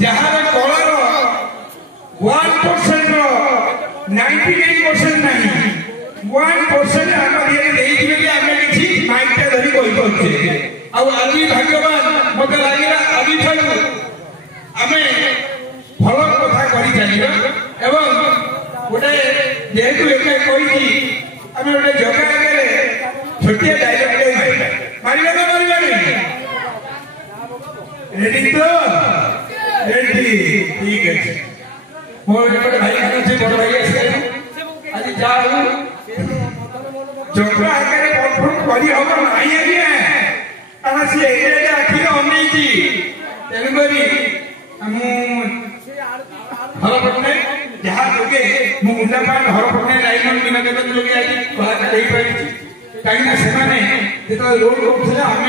जहार कलार 1% 99% नहीं 1% आम माइकटा धरी कही पारे आज भाग्यवान मत लगे आज आम भल कथा कर चलिए गोटे जेहेतु एक कही आम गोटे जगह आगे छोटिया डायलॉग मारिबा तो मारिबा नहीं रेडी तो रेडी ठीक है मोर बड़ भाई से बड़ भाई आसे आज जाऊ जगह आगे परफॉर्म करी हम नहीं है ताना से एरिया आखिर अनेची तेलुगरी हम हरपटने जहाँ जोगे मुंडापान हरपटने लाइन बिना केतन जोगे आज कलाकार हो पारि कहीं से लोड कर आम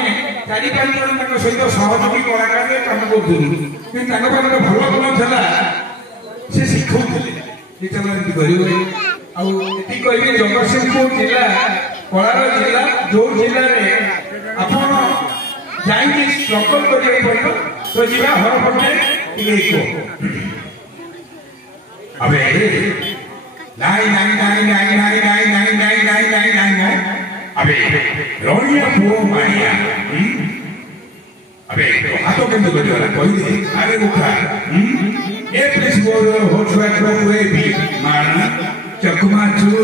चारि पांच जन सहित सहयोगी कलाकार कम करूँ भल गुण था सी शिखुले चलो एमती कर कह जगतसिंहपुर जिला कलार जिला जो जिले में आप स्ट्रगल करा पड़ो तो जीवा हरपटे अबे नाई नाई नाई नाई नाई नाई नाई नाई नाई नाई नाई नाई अबे रोनिया पुओ मानिया अबे तो हाथों के अंदर वाला कोई नहीं अरे मुखा ए प्लीज बोल होठ बैठ हुए भी मारना चकमा चूर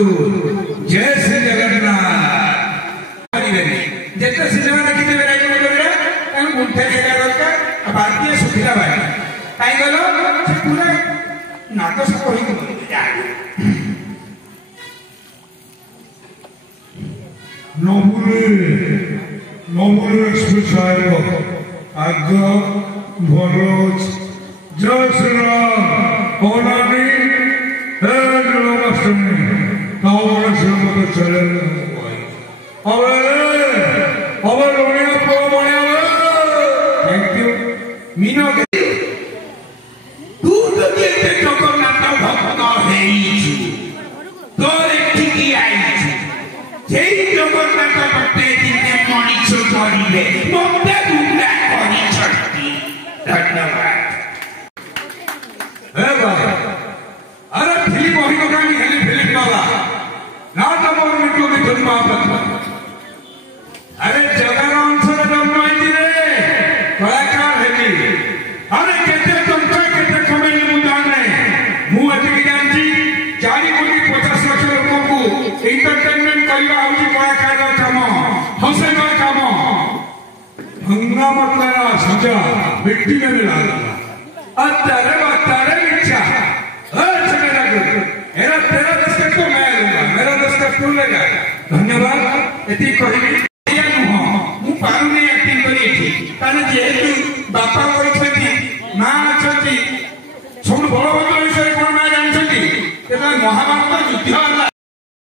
जय श्री जगन्नाथ जितना सिनेमा देखी थे मुठे जगह दरकार भारतीय सुखिला भाई कहीं गल से पूरा नाटक सब हो नमुले एक्सप्रेस आएगा आज्ञा भरोज जय श्री राम ओनानी हे जन्माष्टमी कावड़ से मत चले अबे अबे लोनिया को बने थैंक यू मीना के तू तो देखते जगन्नाथ भक्त है तो ठीक आई जेई जगन्नाथ भक्त दिने मनीष करिले मते गुंडा करी छटी धन्यवाद हे भाई अरे फिल्म वही कहानी है फिल्म वाला ना तो मोर मिटो में जन्म अरे जगह अंशर जन्म आई रे कलाकार है अरे केते टंका केते कमेली मु जाने मु एतिकी जानची 4,50,00,000 लोक को एंटरटेनमेंट करबा होची कलाकार काम हंसेगा काम हंगामा करना सजा मिट्टी में मिला अत्यारे इच्छा मेरा तेरा दस्तक तो मैं लूंगा मेरा दस्तक तू लेगा धन्यवाद एति कहबी मु पारुनी एक्टिंग करी कारण जेहेतु बापा कहते माँ अच्छा सब बड़ बड़ विषय कौन माँ जानते महाभारत युद्ध